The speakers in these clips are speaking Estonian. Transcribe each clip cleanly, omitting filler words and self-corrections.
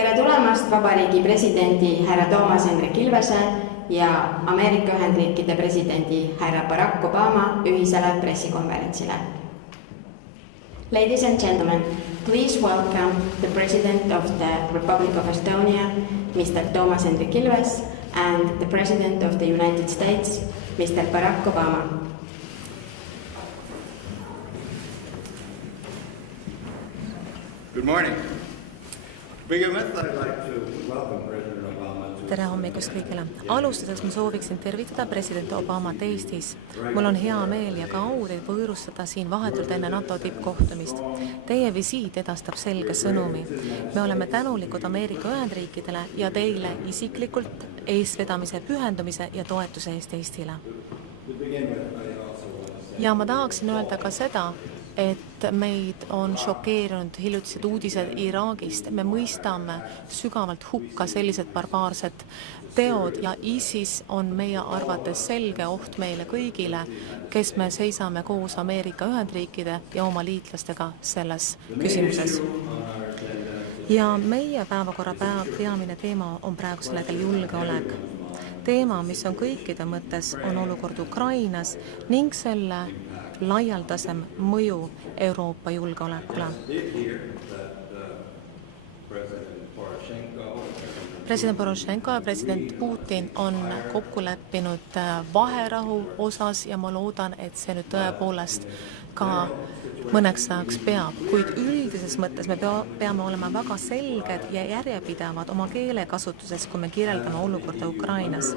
Tere tulemast Vabariigi presidendi härra Toomas Hendrik Ilvese ja Ameerika Ühendriikide presidendi härra Barack Obama ühisele pressikonverentsile. Ladies and gentlemen, please welcome the President of the Republic of Estonia, Mr. Toomas Hendrik Ilves, and the President of the United States, Mr. Barack Obama. Good morning. Kõigepealt I'd like to welcome President Obama to... Tere hommikust kõigile. Alustades ma sooviksin tervitada president Obamat Eestis. Mul on hea meel ja ka au teid võõrustada siin vahetult enne NATO tippkohtumist. Teie visiit edastab selge sõnumi. Me oleme tänulikud Ameerika Ühendriikidele ja teile isiklikult eestvedamise, pühendumise ja toetuse eest Eestile. Ja ma tahaksin öelda ka seda, et meid on šokeerinud hiljutised uudised Iraagist. Me mõistame sügavalt hukka sellised barbaarsed teod ja ISIS on meie arvates selge oht meile kõigile, kes me seisame koos Ameerika Ühendriikide ja oma liitlastega selles küsimuses. Ja meie päevakorra peamine teema on praegusel hetkel julgeolek. Teema, mis on kõikide mõttes, on olukord Ukrainas ning selle laialdasem mõju Euroopa julgeolekule. President Poroshenko ja president Putin on kokku leppinud vaherahu osas ja ma loodan, et see nüüd tõepoolest ka mõneks ajaks peab, kuid üldises mõttes me peame olema väga selged ja järjepidevad oma keelekasutuses, kui me kirjeldame olukorda Ukrainas.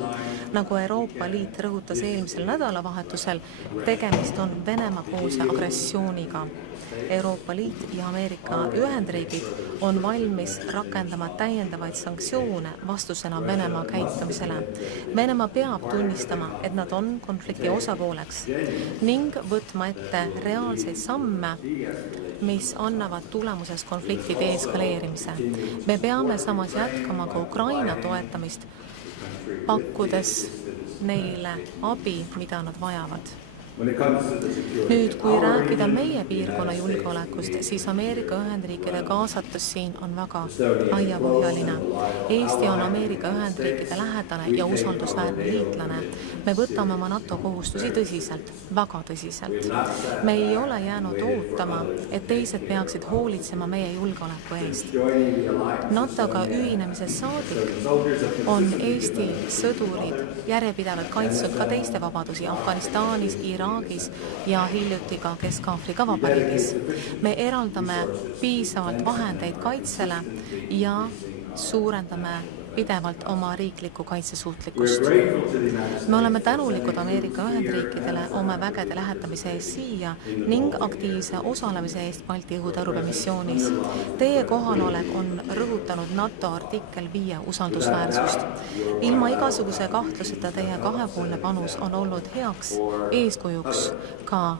Nagu Euroopa Liit rõhutas eelmisel nädalavahetusel, tegemist on Venemaa-poolse agressiooniga. Euroopa Liit ja Ameerika Ühendriigid on valmis rakendama täiendavaid sanktsioone vastusena Venemaa käitumisele. Venemaa peab tunnistama, et nad on konflikti osapooleks ning võtma ette reaalseid samme, mis annavad tulemuses konflikti deeskaleerimise. Me peame samas jätkama ka Ukraina toetamist, pakkudes neile abi, mida nad vajavad. Nüüd, kui rääkida meie piirkonna julgeolekust, siis Ameerika Ühendriikide kaasatus siin on väga laiapõhjaline. Eesti on Ameerika Ühendriikide lähedane ja usaldusväärne liitlane. Me võtame oma NATO kohustusi tõsiselt, väga tõsiselt. Me ei ole jäänud ootama, et teised peaksid hoolitsema meie julgeoleku eest. NATO-ga ühinemisest saadik on Eesti sõdurid järjepidevalt kaitsnud ka teiste vabadusi Afganistanis, Iraagis ja hiljuti ka Kesk-Aafrika Vabariigis. Me eraldame piisavalt vahendeid kaitsele ja suurendame pidevalt oma riiklikku kaitsesuutlikkust. Me oleme tänulikud Ameerika Ühendriikidele oma vägede lähetamise eest siia ning aktiivse osalemise eest Balti õhutarubemissioonis. Teie kohalolek on rõhutanud NATO artikkel 5 usaldusväärsust. Ilma igasuguse kahtluseta teie kahepoolne panus on olnud heaks eeskujuks ka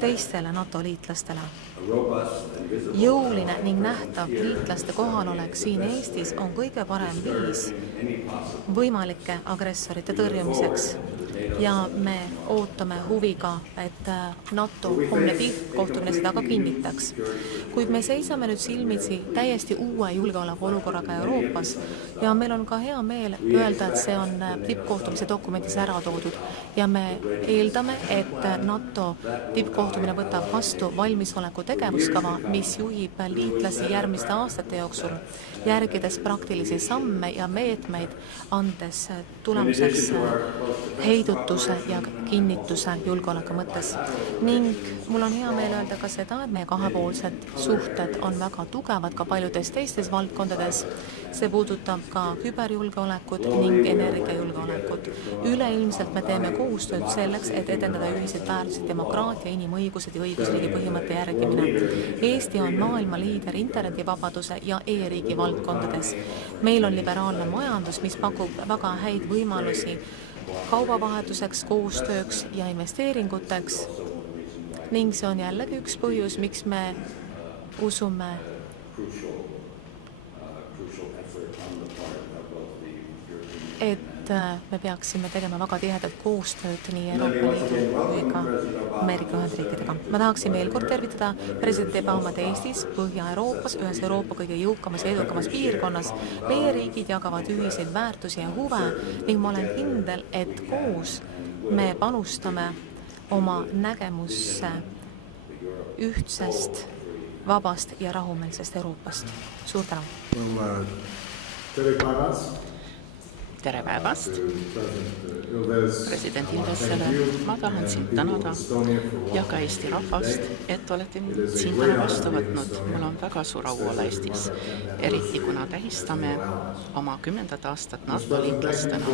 teistele NATO liitlastele. Jõuline ning nähtav liitlaste kohalolek siin Eestis on kõige parem viis võimalike agressorite tõrjumiseks. Ja me ootame huviga, et NATO homne tippkohtumine seda ka kinnitaks. Kuid me seisame nüüd silmitsi täiesti uue julgeolekuolukorraga Euroopas ja meil on ka hea meel öelda, et see on tippkohtumise dokumendis ära toodud ja me eeldame, et NATO tippkohtumine võtab vastu valmisoleku tegevuskava, mis juhib liitlasi järgmiste aastate jooksul, järgides praktilisi samme ja meetmeid, andes tulemuseks heidutuse ja kinnituse julgeoleku mõttes. Ning mul on hea meel öelda ka seda, et meie kahepoolsed suhted on väga tugevad ka paljudes teistes valdkondades. See puudutab ka küberjulgeolekut ning energiajulgeolekut. Üleilmselt me teeme koostööd selleks, et edendada ühiseid väärtusi, demokraatia, inimõigused ja õigusriigi põhimõtte järgimine. Eesti on maailma liider internetivabaduse ja e-riigi valdkondades. Meil on liberaalne majandus, mis pakub väga häid võimalusi kaubavahetuseks, koostööks ja investeeringuteks. Ning see on jällegi üks põhjus, miks me usume et me peaksime tegema väga tihedat koostööd nii Euroopa Liidu kui ka Ameerika Ühendriikidega. Ma tahaksin veel kord tervitada president Obamat Eestis, Põhja-Euroopas, ühes Euroopa kõige jõukamas ja edukamas piirkonnas. Meie riigid jagavad ühiseid väärtusi ja huve ning ma olen kindel, et koos me panustame oma nägemusse ühtsest, vabast ja rahumeelsest Euroopast. Suur tänu! Tere päevast! President Ilvesele, ma tahan sind tänada ja ka Eesti rahvast, et olete siin täna vastu võtnud. Mul on väga suur au olla Eestis, eriti kuna tähistame oma 10. aastat NATO liitlastena.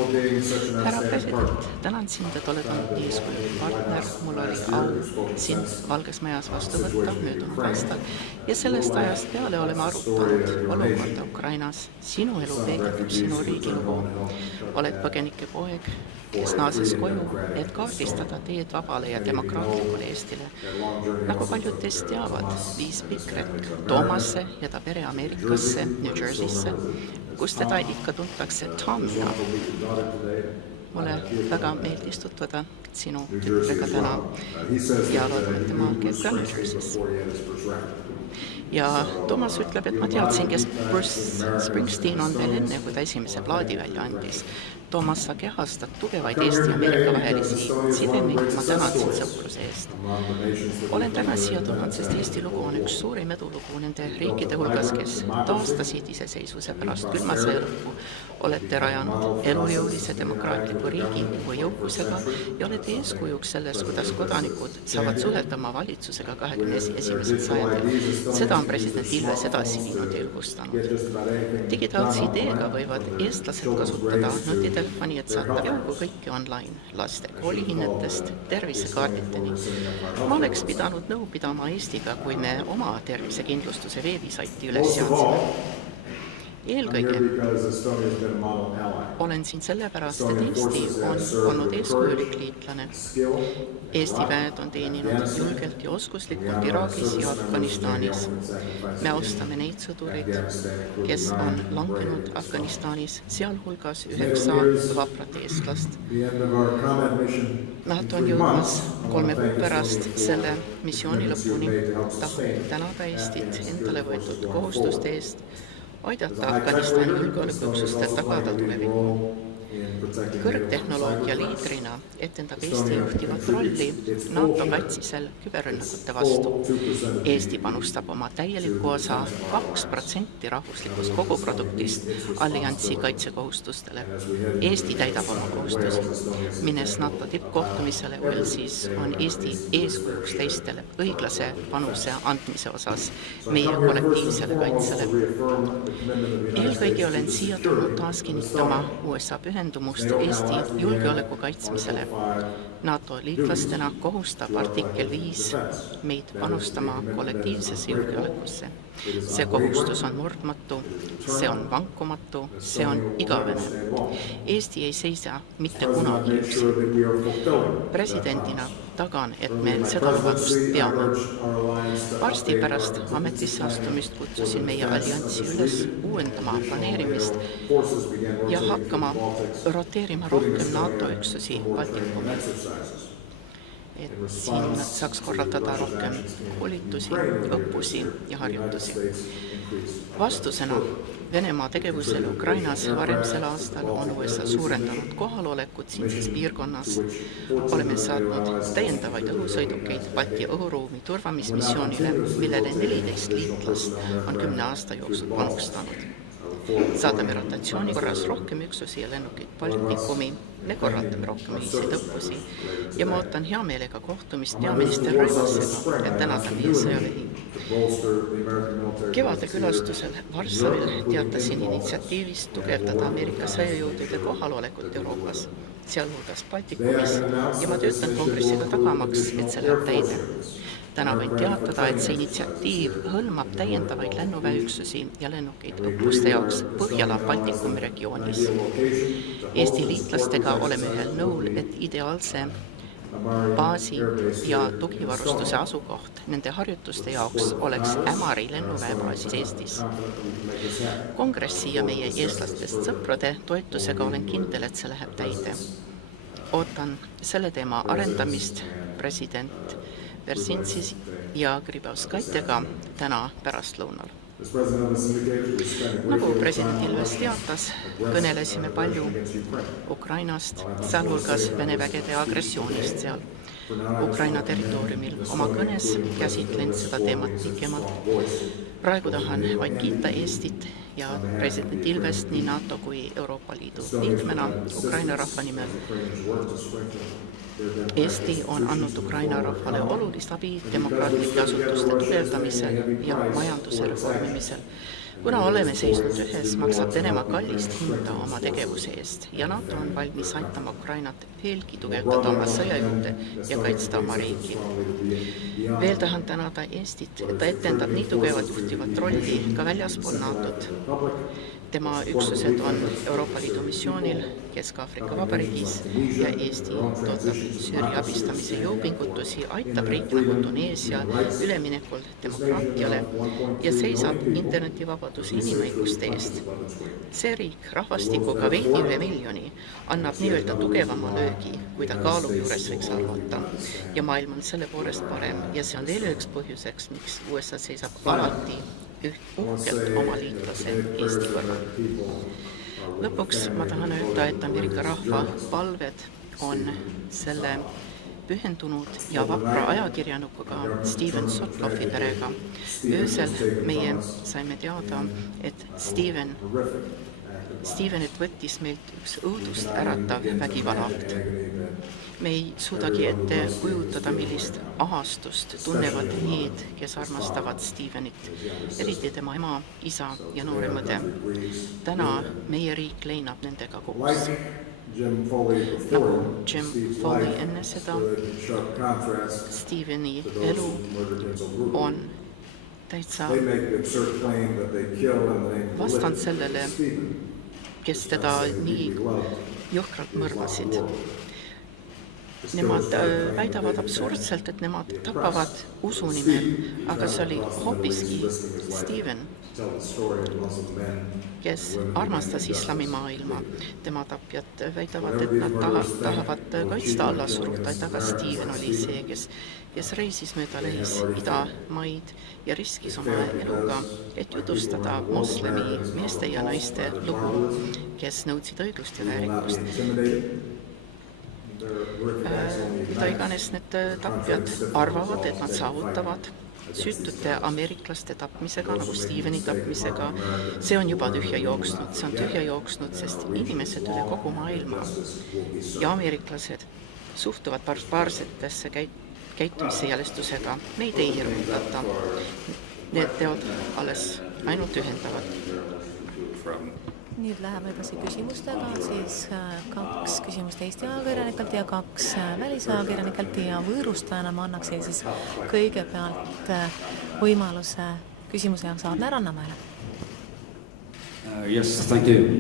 Härra president, tänan sind, et oled olnud nii eeskujulik partner. Mul oli au sind Valges Majas vastu võtta möödunud aastal ja sellest ajast peale oleme arutanud olukorda Ukrainas. Sinu elu peegeldab sinu riigilugu. Oled põgenike poeg, kes naases koju, et kaardistada teed vabale ja demokraatlikule Eestile. Nagu paljud teist teavad, viis Pikret Toomasse ja ta pere Ameerikasse, New Jerseysse, kus teda ikka tuntakse Tomina. Mulle väga meeldis tutvuda sinu tütrega täna ja loodan, et tema käib ka New Jersey's. Ja Toomas ütleb, et ma teadsin, kes Bruce Springsteen on veel enne, kui ta esimese plaadi välja andis. Toomas, sa kehastad tugevaid Eesti ja Ameerika vahelisi sidemeid, ma tänan sind sõpruse eest. Olen täna siia tulnud, sest Eesti lugu on üks suurim edulugu nende riikide hulgas, kes taastasid iseseisvuse pärast külma sõja lõppu. Olete rajanud elujõulise demokraatliku riigi jõukusega ja olete eeskujuks selles, kuidas kodanikud saavad suhelda oma valitsusega 21. sajandil. Seda on president Ilves edasi viinud ja julgustanud. Digitaalse ideega võivad eestlased kasutada nutitelefoni, et saata peaaegu kõiki online, laste koolihinnetest tervisekaarditeni. Ma oleks pidanud nõu pidama Eestiga, kui me oma tervisekindlustuse veebisaiti üles seadsime. Eelkõige olen siin sellepärast, et Eesti on olnud eeskujulik liitlane. Eesti väed on teeninud julgelt ja oskuslikult Iraagis ja Afganistanis. Me austame neid sõdurid, kes on langenud Afganistanis, sealhulgas 9 vaprat eestlast. NATO on jõudmas 3 kuu pärast selle missiooni lõpuni. Tahan tänada Eestit endale võetud kohustuste eest, aidata Afganistani julgeolekuüksustel tagada tulevikku. Kõrgtehnoloogia liidrina etendab Eesti juhtivat rolli NATO kaitsmisel küberrünnakute vastu. Eesti panustab oma täieliku osa 2% rahvuslikust koguproduktist alliansi kaitsekohustustele. Eesti täidab oma kohustusi. Minnes NATO tippkohtumisele Walesis on Eesti eeskujuks teistele õiglase panuse andmise osas meie kollektiivsele kaitsele. Eelkõige olen siia tulnud taas kinnitama USA pühendumust Eesti julgeoleku kaitsmisele. NATO liitlastena kohustab artikkel 5 meid panustama kollektiivsesse julgeolekusse. See kohustus on murdmatu, see on vankumatu, see on igavene. Eesti ei seisa mitte kunagi üksi. Presidendina tagan, et me seda lubadust peame. Varsti pärast ametisse astumist kutsusin meie alliansi üles uuendama planeerimist ja hakkama roteerima rohkem NATO üksusi Baltikumi. Et siin saaks korraldada rohkem koolitusi, õppusi ja harjutusi. Vastusena Venemaa tegevusele Ukrainas varemsel aastal on USA suurendanud kohalolekut siinses piirkonnas. Oleme saatnud täiendavaid õhusõidukeid Balti õhuruumi turvamismissioonile, millele 14 liitlast on 10 aasta jooksul panustanud. Saadame rotatsiooni korras rohkem üksusi ja lennukeid Baltikumi, me korraldame rohkem ühiseid õppusi ja ma ootan hea meelega kohtumist peaminister Rõivasega, et tänada meie sõjavähi. Kevade külastusel Varssavil teatasin initsiatiivist tugevdada Ameerika sõjajõudude kohalolekut Euroopas, sealhulgas Baltikumis, ja ma töötan kongressiga tagamaks, et see läheb täide. Täna võin teatada, et see initsiatiiv hõlmab täiendavaid lennuväeüksusi ja lennukeid õppuste jaoks Põhjala-Baltikumi regioonis. Eesti liitlastega oleme ühel nõul, et ideaalse baasi ja tugivarustuse asukoht nende harjutuste jaoks oleks Ämari lennuväebaasis Eestis. Kongressi ja meie eestlastest sõprade toetusega olen kindel, et see läheb täide. Ootan selle teema arendamist president Bersintsis ja Grybauskaitega täna pärastlõunal. Nagu president Ilves teatas, kõnelesime palju Ukrainast, sealhulgas Vene vägede agressioonist seal Ukraina territooriumil. Oma kõnes käsitlen seda teemat pikemalt. Praegu tahan vaid kiita Eestit ja president Ilvest nii NATO kui Euroopa Liidu liikmena Ukraina rahva nimel. Eesti on andnud Ukraina rahvale olulist abi demokraatlike asutuste tugevdamisel ja majanduse reformimisel. Kuna oleme seisnud ühes, maksab Venemaa kallist hinda oma tegevuse eest ja NATO on valmis aitama Ukrainat veelgi tugevdada oma sõjajuhte ja kaitsta oma riigi. Veel tahan tänada Eestit, et ta etendab nii tugevat juhtivat rolli ka väljaspool NATO-t. Tema üksused on Euroopa Liidu missioonil Kesk-Aafrika Vabariigis ja Eesti toetab Süüria abistamise jõupingutusi, aitab riik nagu Tuneesia üleminekul demokraatiale ja seisab internetivabaduse inimõiguste eest. See riik rahvastikuga veidi üle miljoni annab nii-öelda tugevama löögi, kui ta kaalu juures võiks arvata. Ja maailm on selle poolest parem ja see on veel üks põhjuseks, miks USA seisab alati uhkelt oma liitlase Eesti kõrval. Lõpuks ma tahan öelda, et Ameerika rahva palved on selle pühendunud ja vapra ajakirjanukuga Steven Sotlofi perega. Öösel meie saime teada, et Stevenit võttis meilt üks õudust äratav vägivalakt. Me ei suudagi ette kujutada, millist ahastust tunnevad need, kes armastavad Stevenit, eriti tema ema, isa ja noorem õde. Täna meie riik leinab nendega koos. Nagu Jim Foley enne seda, Steveni elu on täitsa vastand sellele, kes teda nii jõhkralt mõrvasid. Nemad väidavad absurdselt, et nemad tapavad usu nimel, aga see oli hoopiski Steven, kes armastas islamimaailma. Tema tapjad väidavad, et nad tahavad kaitsta allasurutajaid, aga Steven oli see, kes reisis mööda Lähis-Ida-maid ja riskis oma eluga, et jutustada moslemi meeste ja naiste lugu, kes nõudsid õiglust ja väärikust. Mida iganes need tapjad arvavad, et nad saavutavad süütute ameeriklaste tapmisega, nagu Steveni tapmisega, see on juba tühja jooksnud. See on tühja jooksnud, sest inimesed üle kogu maailma ja ameeriklased suhtuvad barbaarsetesse käitumisjälestusega. Neid ei hirmutata. Need teod alles ainult ühendavad. Nüüd läheme edasi küsimustega, siis 2 küsimust Eesti ajakirjanikelt ja 2 välisajakirjanikelt ja võõrustajana ma annaksin siis kõigepealt võimaluse küsimuse jaoks Aarne Rannamäele. Yes, thank you.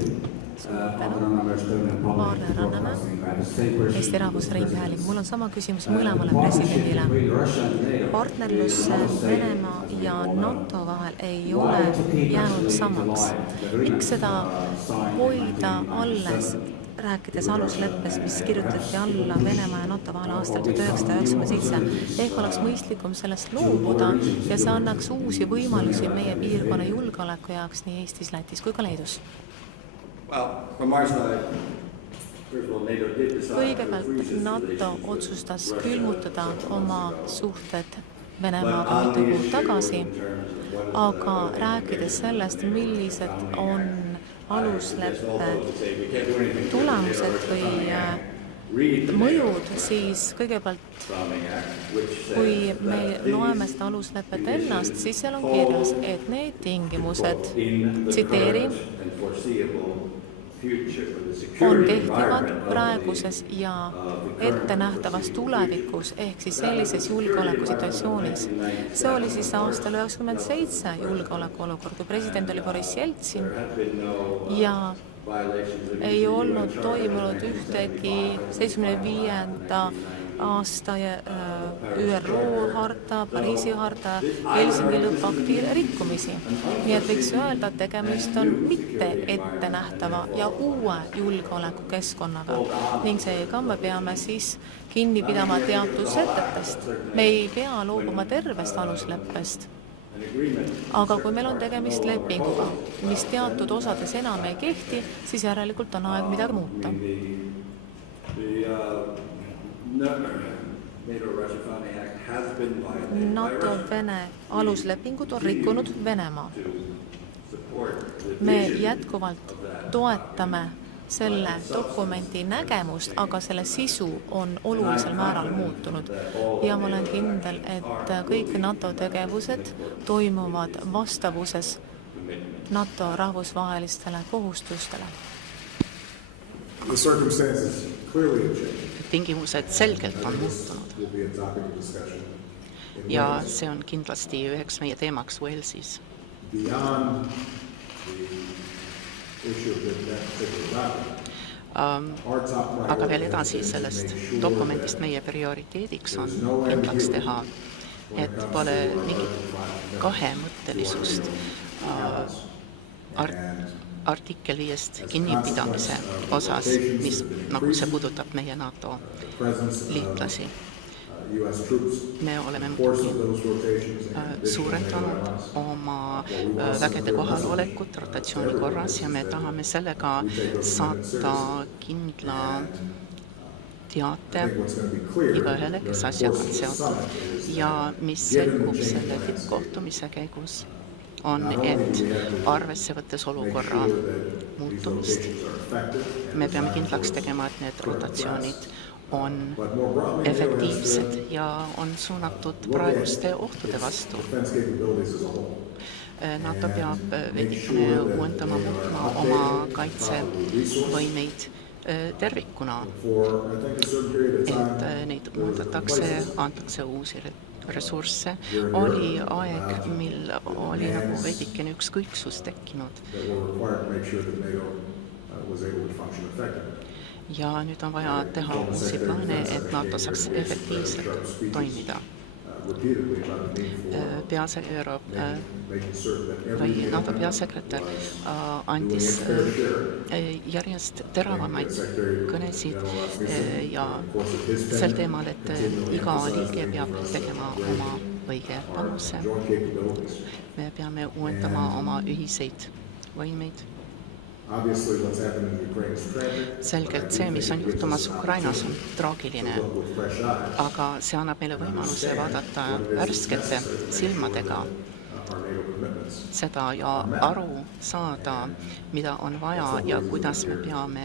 Aarne Rannamäe, Eesti Rahvusringhääling. Mul on sama küsimus mõlemale presidendile. Partnerlus Venemaa ja NATO vahel ei ole jäänud samaks. Miks seda hoida alles, rääkides alusleppes, mis kirjutati alla Venemaa ja NATO vahel aastal 1997, ehk oleks mõistlikum sellest loobuda ja see annaks uusi võimalusi meie piirkonna julgeoleku jaoks nii Eestis, Lätis kui ka Leedus? Kõigepealt NATO otsustas külmutada oma suhted Venemaaga mitu kuud tagasi, aga rääkides sellest, millised on alusleppe tulemused või mõjud, siis kõigepealt, kui me loeme seda aluslepet ennast, siis seal on kirjas, et need tingimused, tsiteerin, on kehtivad praeguses ja ettenähtavas tulevikus ehk siis sellises julgeolekusituatsioonis. See oli siis aastal 1997 julgeolekuolukord, kui president oli Boris Jeltsin ja ei olnud toimunud ühtegi 75. aasta ÜRO harta, Pariisi harta, Helsingi lõppakti rikkumisi. Nii et võiks öelda, et tegemist on mitte ettenähtava ja uue julgeolekukeskkonnaga ning seega me peame siis kinni pidama teatud sätetest. Me ei pea loobuma tervest alusleppest. Aga kui meil on tegemist lepinguga, mis teatud osades enam ei kehti, siis järelikult on aeg midagi muuta. NATO-Vene aluslepingud on rikkunud Venemaa. Me jätkuvalt toetame selle dokumenti nägemust, aga selle sisu on olulisel määral muutunud. Ja ma olen kindel, et kõik NATO tegevused toimuvad vastavuses NATO rahvusvahelistele kohustustele. Tingimused selgelt on muutunud. Ja see on kindlasti üheks meie teemaks Walesis. Aga veel edasi sellest dokumendist meie prioriteediks on kindlaks teha, et pole mingit kahemõttelisust artikkel 5 kinnipidamise osas, mis nagu see puudutab meie NATO liitlasi. Me oleme suurendanud oma vägede kohalolekut rotatsiooni korras ja me tahame sellega saata kindla teate igaühele, kes asjaga on seotud ja mis selgub selle tippkohtumise käigus on, et arvesse võttes olukorra muutumist. Me peame kindlaks tegema, et need rotatsioonid on efektiivsed ja on suunatud praeguste ohtude vastu. NATO peab veidikene uuendama oma kaitsevõimeid tervikuna, et neid muudetakse, antakse uusi ressursse. Oli aeg, mil oli nagu veidikene ükskõiksus tekkinud. Ja nüüd on vaja teha uusi plaane, et NATO saaks efektiivselt toimida. NATO peasekretär andis järjest teravamaid kõnesid ja sel teemal, et iga liige peab tegema oma õige panuse. Me peame uuendama oma ühiseid võimeid. Selgelt see, mis on juhtumas Ukrainas, on traagiline, aga see annab meile võimaluse vaadata värskete silmadega seda ja aru saada, mida on vaja ja kuidas me peame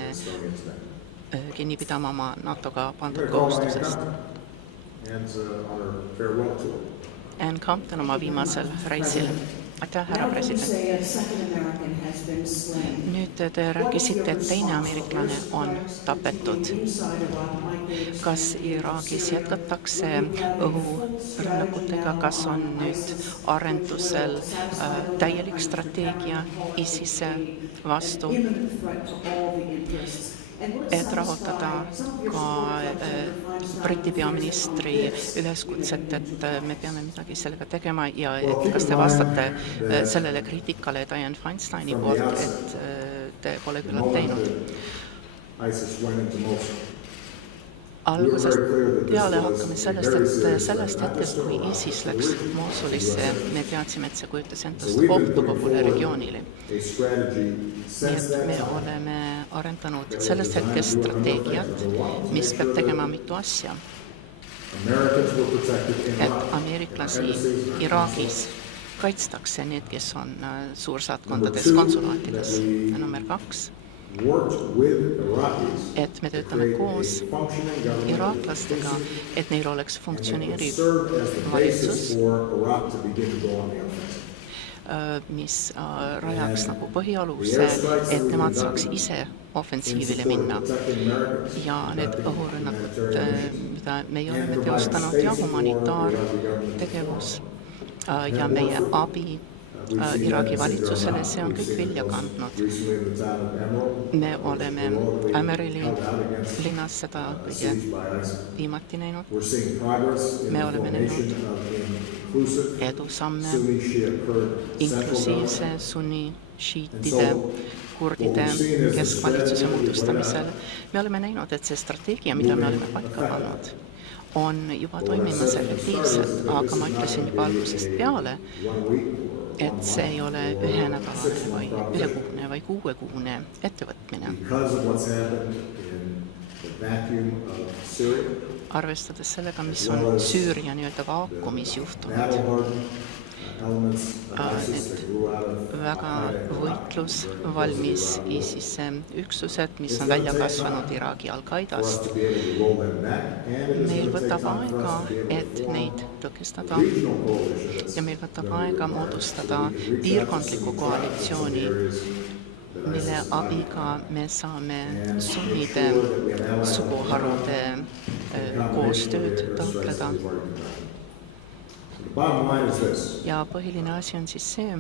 kinni pidama oma NATO-ga pandud kohustusest. Ann Compton oma viimasel reisil. Aitäh, härra president. Nüüd te rääkisite, et teine ameeriklane on tapetud. Kas Iraagis jätkatakse õhurünnakutega, kas on nüüd arendusel täielik strateegia ISISe vastu, et rahotada ka Briti peaministri üleskutset, et me peame midagi sellega tegema ja et kas te vastate sellele kriitikale Dianne Feinsteini poolt, et te pole küllalt teinud? Algusest peale hakkame sellest, et sellest hetkest, kui ISIS läks Mosulisse, me teadsime, et see kujutas endast ohtu kogule regioonile. Nii et me oleme arendanud sellest hetkest strateegiat, mis peab tegema mitu asja. Et ameeriklasi Iraagis kaitstakse need, kes on suursaatkondades, konsulaatides. Number 2. Et me töötame koos iraaklastega, et neil oleks funktsioneeriv valitsus, mis rajaks nagu põhialuse, et nemad saaks ise ofensiivile minna. Ja need õhurünnakud, mida meie oleme teostanud ja humanitaartegevus ja meie abi Iraagi valitsusele, see on kõik vilja kandnud. Me oleme Amerili linnas seda kõige viimati näinud. Me oleme näinud edusamme inklusiivse sunni šiitide, kurdide keskvalitsuse moodustamisel. Me oleme näinud, et see strateegia, mida me oleme paika pannud, on juba toimimas efektiivselt, aga ma ütlesin juba algusest peale, et see ei ole ühenädalane või ühekuune või 6-kuune ettevõtmine. Arvestades sellega, mis on Süüria nii-öelda vaakumis juhtunud, need väga võitlusvalmis ISISe üksused, mis on välja kasvanud Iraagi Al-Qaidast. Meil võtab aega, et neid tõkestada ja meil võtab aega moodustada piirkondliku koalitsiooni, mille abiga me saame sunnide suguharude koostööd taotleda. Ja põhiline asi on siis see,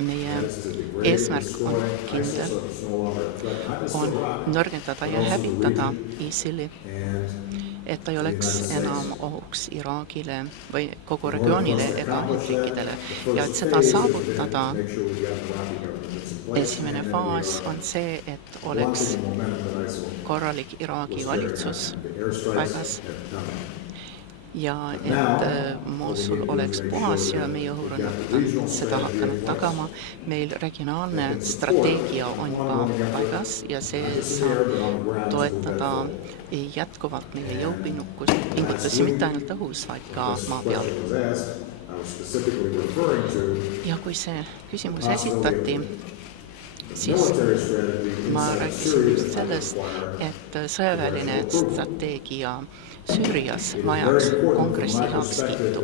meie eesmärk on kindel, on nõrgendada ja hävitada ISIL-i, et ta ei oleks enam ohuks Iraagile või kogu regioonile ega Ühendriikidele. Ja et seda saavutada, esimene faas on see, et oleks korralik Iraagi valitsus paigas ja et Mosul oleks puhas ja meie õhurünnakud on seda hakanud tagama. Meil regionaalne strateegia on juba paigas ja see saab toetada jätkuvalt meie jõupingutusi mitte ainult õhus, vaid ka maa peal. Ja kui see küsimus esitati, siis ma rääkisin just sellest, et sõjaväeline strateegia Süürias vajaks kongressi heakskiitu.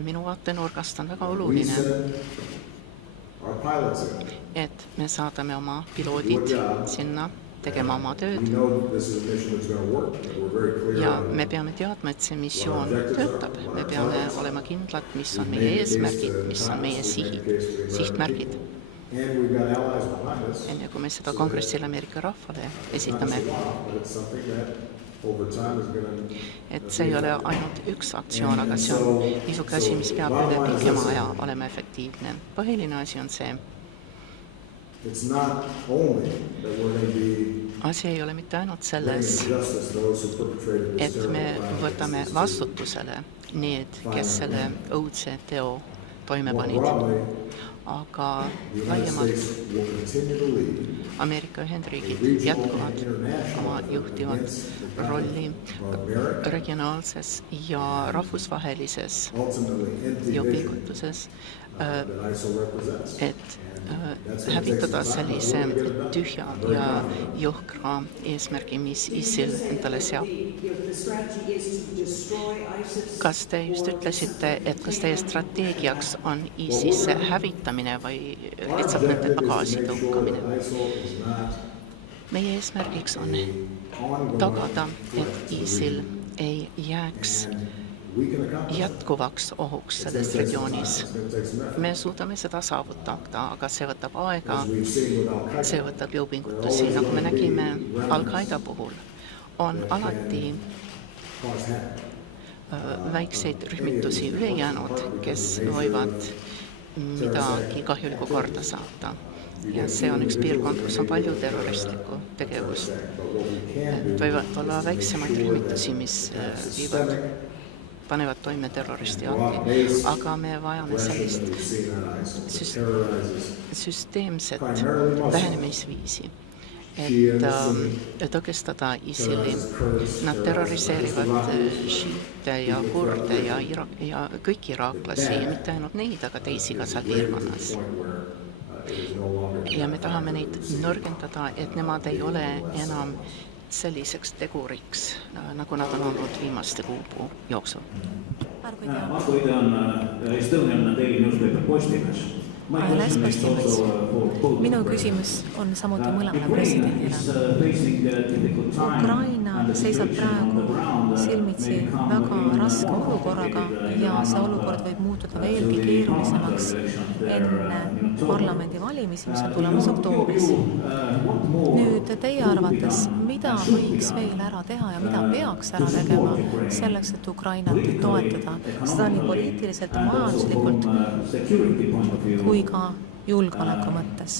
Minu vaatenurgast on väga oluline, et me saadame oma piloodid sinna tegema oma tööd ja me peame teadma, et see missioon töötab. Me peame olema kindlad, mis on meie eesmärgid, mis on meie sihtmärgid. Enne kui me seda kongressile Ameerika rahvale esitame, et see ei ole ainult üks aktsioon, aga see on niisugune asi, mis peab üle pikema aja olema efektiivne. Põhiline asi on see, asi ei ole mitte ainult selles, et me võtame vastutusele need, kes selle õudse teo toime panid, aga laiemalt Ameerika Ühendriigid jätkuvad oma juhtivat rolli regionaalses ja rahvusvahelises jõupingutuses, et hävitada sellise tühja ja jõhkra eesmärgi, mis ISIL endale seab. Kas te just ütlesite, et kas teie strateegiaks on ISISe hävitamine või lihtsalt nende tagasi tõukamine? Meie eesmärgiks on tagada, et ISIL ei jääks jätkuvaks ohuks selles regioonis. Me suudame seda saavutada, aga see võtab aega, see võtab jõupingutusi. Nagu me nägime Al-Qaida puhul, on alati väikseid rühmitusi üle jäänud, kes võivad midagi kahjulikku korda saata. Ja see on üks piirkond, kus on palju terroristlikku tegevust. Võivad olla väiksemaid rühmitusi, mis panevad toime terroristiakti, aga me vajame sellist süsteemset lähenemisviisi, et tõkestada ISIL-i. Nad terroriseerivad šiite ja kurde ja kõiki iraaklasi, ja mitte ainult neid, aga teisi ka seal piirkonnas. Ja me tahame neid nõrgendada, et nemad ei ole enam selliseks teguriks, nagu nad on olnud viimaste kuupuu jooksul. Ajalehes Postimees. Minu küsimus on samuti mõlemale presidendile. Ukraina seisab praegu silmitsi väga raske olukorraga ja see olukord võib muutuda veelgi keerulisemaks enne parlamendivalimisi, mis on tulemas oktoobris. Nüüd teie arvates, mida võiks veel ära teha ja mida peaks ära tegema selleks, et Ukrainat toetada, seda nii poliitiliselt ja majanduslikult kui ka julgeoleku mõttes?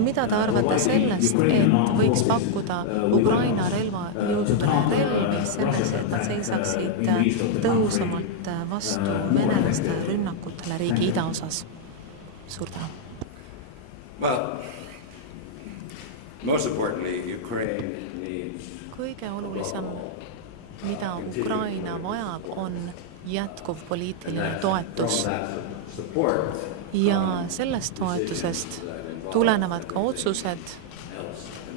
Mida te arvate sellest, et võiks pakkuda Ukraina relvajõududele relvi selleks, et nad seisaksid tõhusamalt vastu venelaste rünnakutele riigi idaosas? Suur tänu. Well, most importantly, Ukraine needs kõige olulisem, mida Ukraina vajab, on jätkuv poliitiline toetus. Ja sellest toetusest tulenevad ka otsused,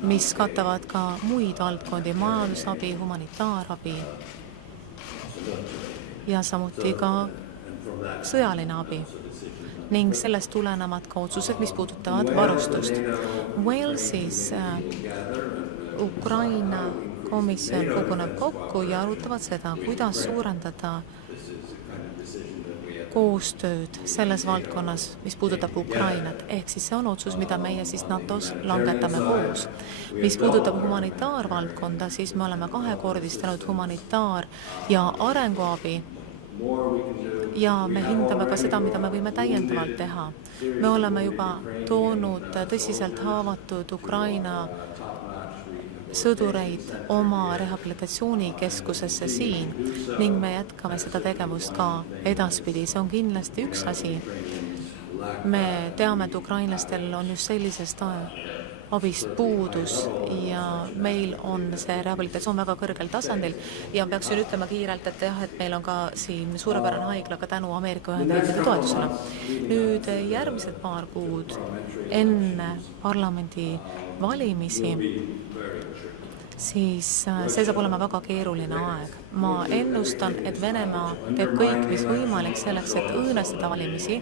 mis katavad ka muid valdkondi, majandusabi, humanitaarabi ja samuti ka sõjaline abi. Ning sellest tulenevad ka otsused, mis puudutavad varustust. Walesis Ukraina komisjon koguneb kokku ja arutavad seda, kuidas suurendada koostööd selles valdkonnas, mis puudutab Ukrainat. Ehk siis see on otsus, mida meie siis NATO-s langetame koos. Mis puudutab humanitaarvaldkonda, siis me oleme kahekordistanud humanitaar- ja arenguabi ja me hindame ka seda, mida me võime täiendavalt teha. Me oleme juba toonud tõsiselt haavatud Ukraina sõdureid oma rehabilitatsioonikeskusesse siin ning me jätkame seda tegevust ka edaspidi. See on kindlasti üks asi. Me teame, et ukrainlastel on just sellisest abist puudus ja meil on see rehabilitatsioon väga kõrgel tasandil ja peaksin ütlema kiirelt, et jah, et meil on ka siin suurepärane haigla ka tänu Ameerika Ühendriikide toetusele. Nüüd järgmised paar kuud enne parlamendi valimisi, siis see saab olema väga keeruline aeg. Ma ennustan, et Venemaa teeb kõik, mis võimalik selleks, et õõnestada valimisi.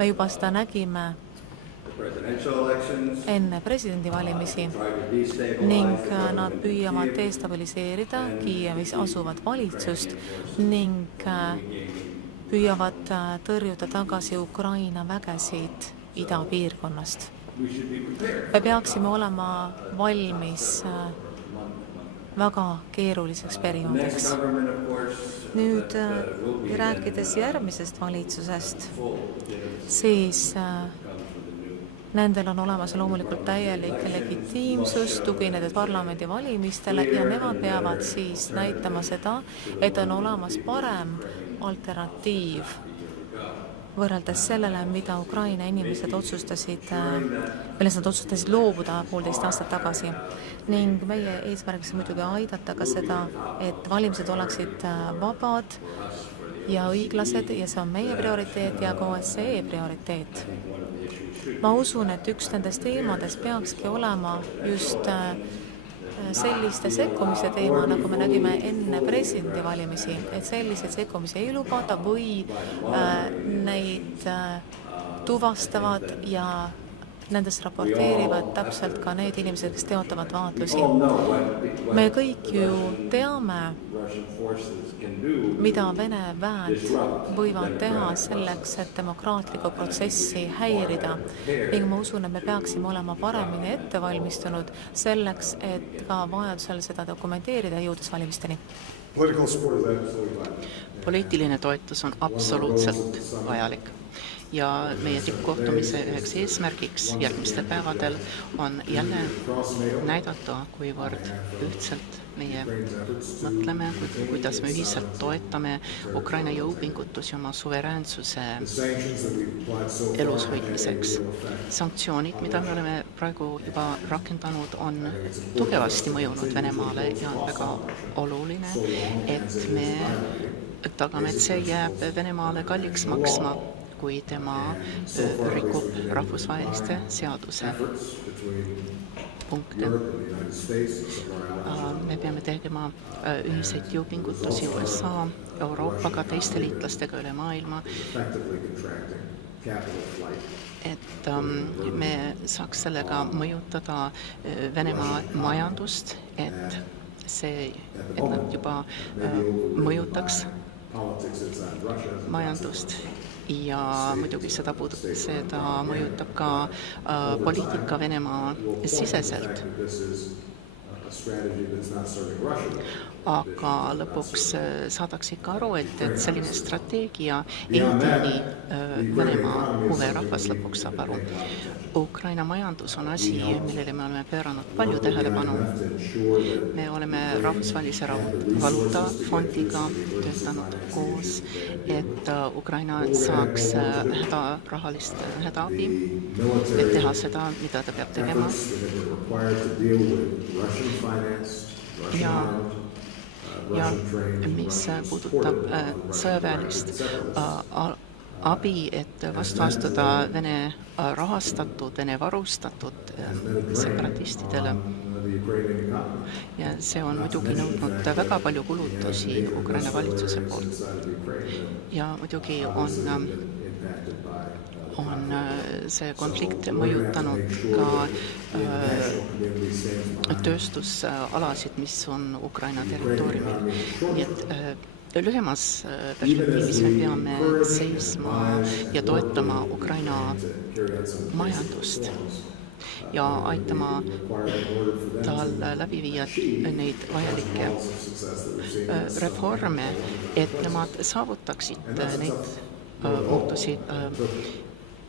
Me juba seda nägime enne presidendivalimisi ning nad püüavad destabiliseerida Kiievis asuvat valitsust ning püüavad tõrjuda tagasi Ukraina vägesid idapiirkonnast. Me peaksime olema valmis väga keeruliseks perioodiks. Nüüd rääkides järgmisest valitsusest, siis nendel on olemas loomulikult täielik legitiimsus, tuginedes parlamendi valimistele ja nemad peavad siis näitama seda, et on olemas parem alternatiiv võrreldes sellele, mida Ukraina inimesed millest nad otsustasid loobuda 1,5 aastat tagasi. Ning meie eesmärgiks muidugi aidata ka seda, et valimised oleksid vabad ja õiglased ja see on meie prioriteet ja ka OSCE prioriteet. Ma usun, et üks nendest teemadest peakski olema just selliste sekkumise teema, nagu me nägime enne presidendivalimisi, et selliseid sekkumisi ei lubata või neid tuvastavad ja nendest raporteerivad täpselt ka need inimesed, kes teotavad vaatlusi. Me kõik ju teame, mida Vene väed võivad teha selleks, et demokraatlikku protsessi häirida. Ning ma usun, et me peaksime olema paremini ettevalmistunud selleks, et ka vajadusel seda dokumenteerida jõudes valimisteni. Poliitiline toetus on absoluutselt vajalik. Ja meie tippkohtumise üheks eesmärgiks järgmistel päevadel on jälle näidata, kuivõrd ühtselt meie mõtleme, kuidas me ühiselt toetame Ukraina jõupingutusi oma suveräänsuse elus hoidmiseks. Sanktsioonid, mida me oleme praegu juba rakendanud, on tugevasti mõjunud Venemaale ja on väga oluline, et me tagame, et see jääb Venemaale kalliks maksma, kui tema rikub rahvusvaheliste seaduse punkte. Me peame tegema ühiseid jõupingutusi USA, Euroopaga, teiste liitlastega üle maailma, et me saaks sellega mõjutada Venemaa majandust, et see, et nad juba mõjutaks majandust ja muidugi seda mõjutab ka poliitika Venemaa siseselt. Aga lõpuks saadaks ikka aru, et selline strateegia ei teeni Venemaa huve, rahvas lõpuks saab aru. Ukraina majandus on asi, millele me oleme pööranud palju tähelepanu. Me oleme rahvusvahelise valuutafondiga töötanud koos, et Ukraina saaks rahalist hädaabi, et teha seda, mida ta peab tegema. Ja mis puudutab sõjaväelist abi, et vastu astuda Vene rahastatud, Vene varustatud separatistidele. Ja see on muidugi nõudnud väga palju kulutusi Ukraina valitsuse poolt. Ja muidugi on see konflikt mõjutanud ka tööstusalasid, mis on Ukraina territooriumil. Nii et lühemas perspektiivis me peame seisma ja toetama Ukraina majandust ja aitama tal läbi viia neid vajalikke reforme, et nemad saavutaksid neid muutusi,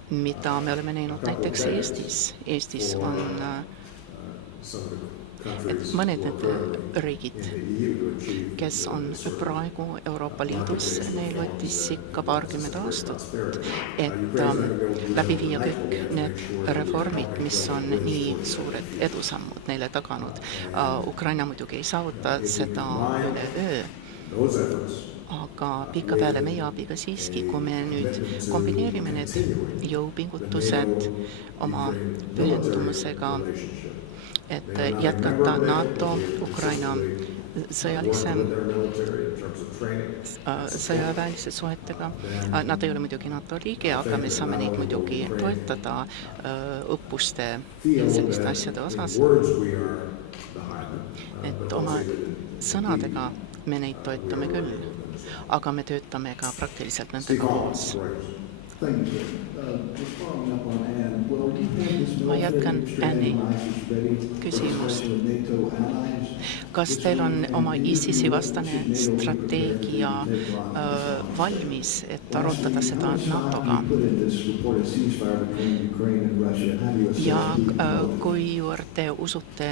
mida me oleme näinud näiteks Eestis. Eestis on mõned need riigid, kes on praegu Euroopa Liidus, neil võttis ikka paarkümmend aastat, et läbi viia kõik need reformid, mis on nii suured edusammud neile taganud. Ukraina muidugi ei saavuta seda üle öö, aga pikapeale meie abiga siiski, kui me nüüd kombineerime need jõupingutused oma pühendumusega, et jätkata NATO Ukraina sõjaväelise suhetega. Nad ei ole muidugi NATO liige, aga me saame neid muidugi toetada õppuste ja selliste asjade osas. Et oma sõnadega me neid toetame küll, aga me töötame ka praktiliselt nendega koos. Ma jätkan Anni küsimust. Kas teil on oma ISISi vastane strateegia valmis, et arutada seda NATO-ga? Ja kuivõrd te usute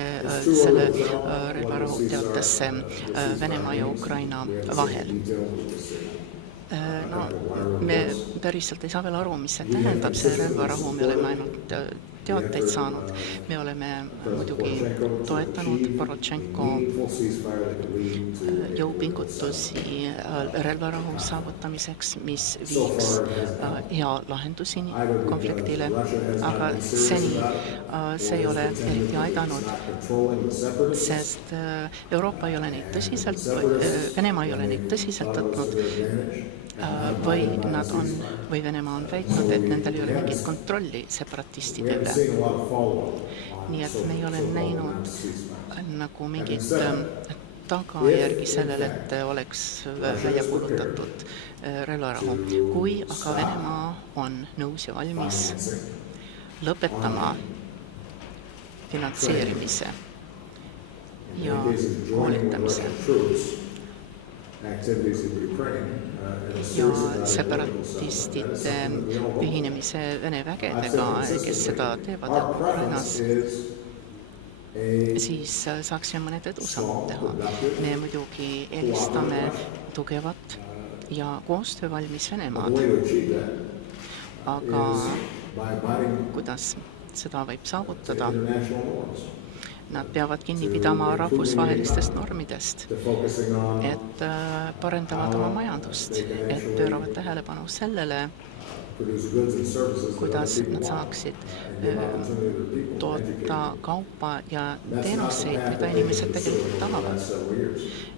selle relvarahu teatesse Venemaa ja Ukraina vahel? No, me päriselt ei saa veel aru, mis see tähendab, see relvarahu, me oleme ainult teateid saanud. Me oleme muidugi toetanud Porotšenko jõupingutusi relvarahu saavutamiseks, mis viiks hea lahendusini konfliktile, aga seni see ei ole eriti aidanud, sest Euroopa ei ole neid tõsiselt, Venemaa ei ole neid tõsiselt võtnud, või Venemaa on väitnud, et nendel ei ole mingit kontrolli separatistide üle. Nii et me ei ole näinud nagu mingit tagajärgi sellele, et oleks välja kuulutatud relvarahu. Kui aga Venemaa on nõus ja valmis lõpetama finantseerimise ja koolitamise ja separatistide ühinemise Vene vägedega, kes seda teevad Ukrainas, siis saaksime mõned edusammud teha. Me muidugi eelistame tugevat ja koostöövalmis Venemaad. Aga kuidas seda võib saavutada? Nad peavad kinni pidama rahvusvahelistest normidest, et parendavad oma majandust, et pööravad tähelepanu sellele, kuidas nad saaksid toota kaupa ja teenuseid, mida inimesed tegelikult tahavad.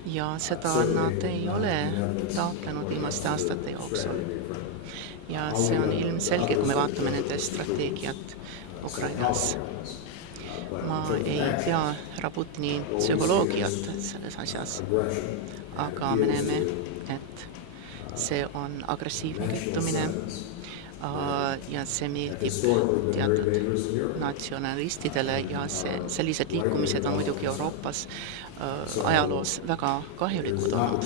Ja seda nad ei ole taotlenud viimaste aastate jooksul. Ja see on ilmselge, kui me vaatame nende strateegiat Ukrainas. ma ei tea härra Putini psühholoogiat selles asjas, aga me näeme, et see on agressiivne käitumine ja see meeldib teatud natsionalistidele ja sellised liikumised on muidugi Euroopas ajaloos väga kahjulikud olnud.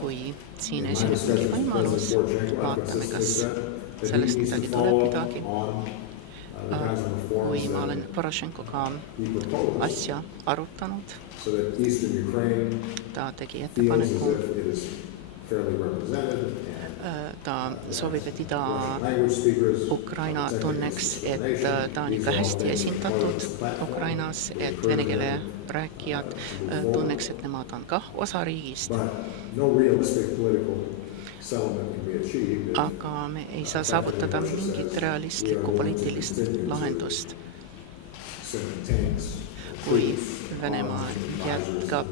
Kui siin esineb mingi võimalus, vaatame, kas sellest midagi tuleb midagi. Kui ma olen Porošenkoga asja arutanud, ta tegi ettepaneku, ta soovib, et Ida-Ukraina tunneks, et ta on ikka hästi esindatud Ukrainas, et vene keele rääkijad tunneks, et nemad on kah osa riigist. Aga me ei saa saavutada mingit realistlikku poliitilist lahendust, kui Venemaa jätkab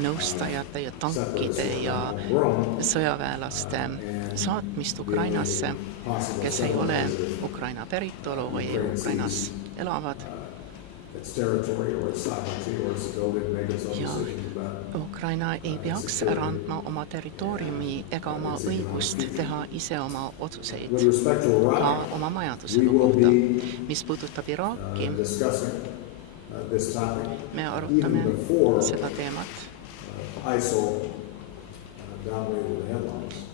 nõustajate ja tankide ja sõjaväelaste saatmist Ukrainasse, kes ei ole Ukraina päritolu või Ukrainas elavad. Ja Ukraina ei peaks ära andma oma territooriumi ega oma õigust teha ise oma otsuseid ka oma majanduse kohta. Mis puudutab Iraaki, me arutame seda teemat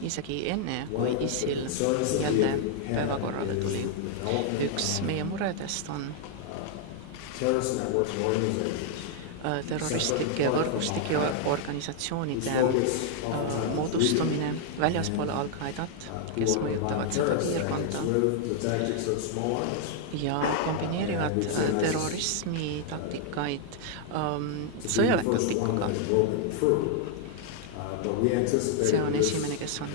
isegi enne, kui ISIL jälle päevakorrale tuli. Üks meie muredest on terroristlike võrgustike organisatsioonide moodustumine väljaspool Al-Qaidat, kes mõjutavad seda piirkonda ja kombineerivad terrorismi taktikaid sõjaväetaktikuga. See on esimene, kes on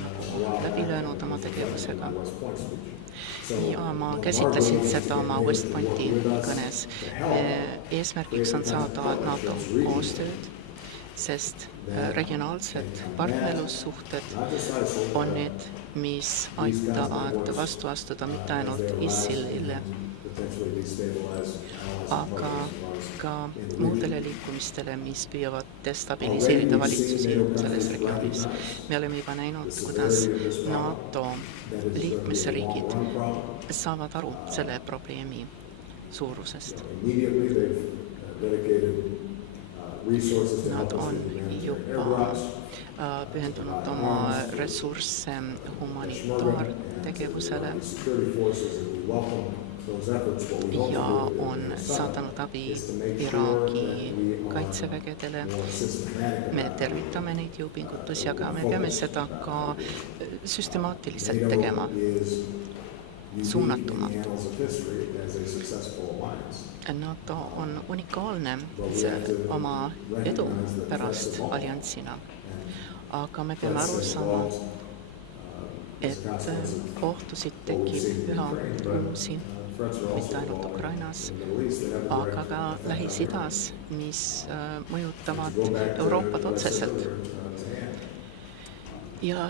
läbi löönud oma tegevusega. Ja ma käsitlesin seda oma West Pointi kõnes. Eesmärgiks on saada NATO koostööd, sest regionaalsed partnerlussuhted on need, mis aitavad vastu astuda mitte ainult ISILile, aga ka muudele liikumistele, mis püüavad destabiliseerida valitsusi selles regioonis. Me oleme juba näinud, kuidas NATO liikmesriigid saavad aru selle probleemi suurusest. Nad on juba pühendunud oma ressursse humanitaartegevusele ja on saadanud abi Iraagi kaitsevägedele. Me tervitame neid jõupingutusi, aga me peame seda ka süstemaatiliselt tegema, suunatumalt. NATO on unikaalne oma edu pärast allianssina, aga me peame aru saama, et ohtusid tekib üha uusi, mitte ainult Ukrainas, aga ka Lähis-Idas, mis mõjutavad Euroopat otseselt. Ja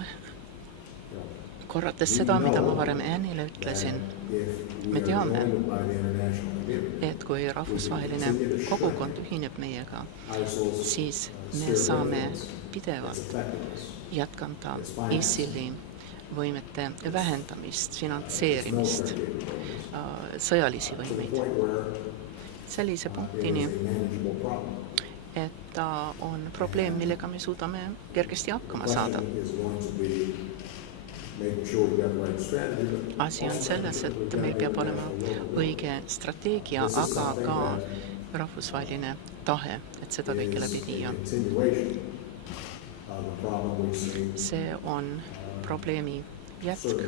korrates seda, mida ma varem Annile ütlesin, me teame, et kui rahvusvaheline kogukond ühineb meiega, siis me saame pidevalt jätkata ISIL-i võimete vähendamist, finantseerimist, sõjalisi võimeid. Sellise punktini, et ta on probleem, millega me suudame kergesti hakkama saada. Asi on selles, et meil peab olema õige strateegia, aga ka rahvusvaheline tahe, et seda kõike läbi viia. See on probleemi jätk,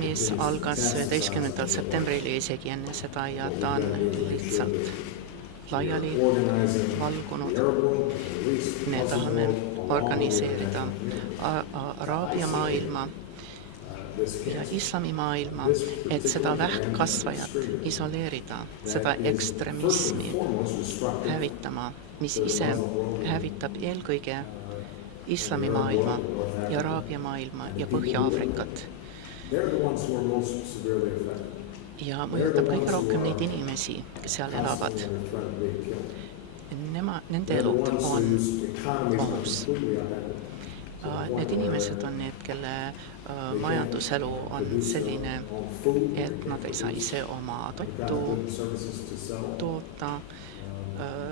mis algas 11. septembril isegi enne seda ja ta on lihtsalt laiali valgunud. Me tahame organiseerida Araabia maailma ja islamimaailma, et seda vähkkasvajat isoleerida, seda ekstremismi hävitama, mis ise hävitab eelkõige islamimaailma ja Araabia maailma ja Põhja-Aafrikat. They're the ones who are most severely affected. ja mõjutab kõige rohkem neid inimesi, kes seal elavad. They're threatened to be killed. Nende They're the elud ones on whose economies are ohus. completely upended. Need inimesed on need, kelle majanduselu on selline, et nad ei saa ise oma toitu Services to sell. toota,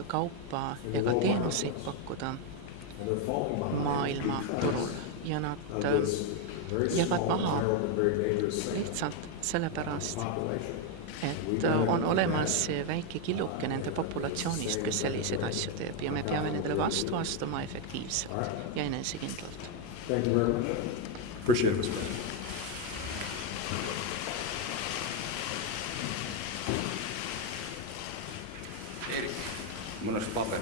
kaupa ega teenuseid pakkuda And they're falling behind maailmaturul ja nad this very jäävad small, maha narrow, and very dangerous segment lihtsalt sellepärast, population. et on olemas see väike killuke nende populatsioonist, kes selliseid asju teeb ja me peame nendele vastu astuma efektiivselt ja enesekindlalt. Thank you very much. Appreciate it, Mr. President. Erik, mõnus paber.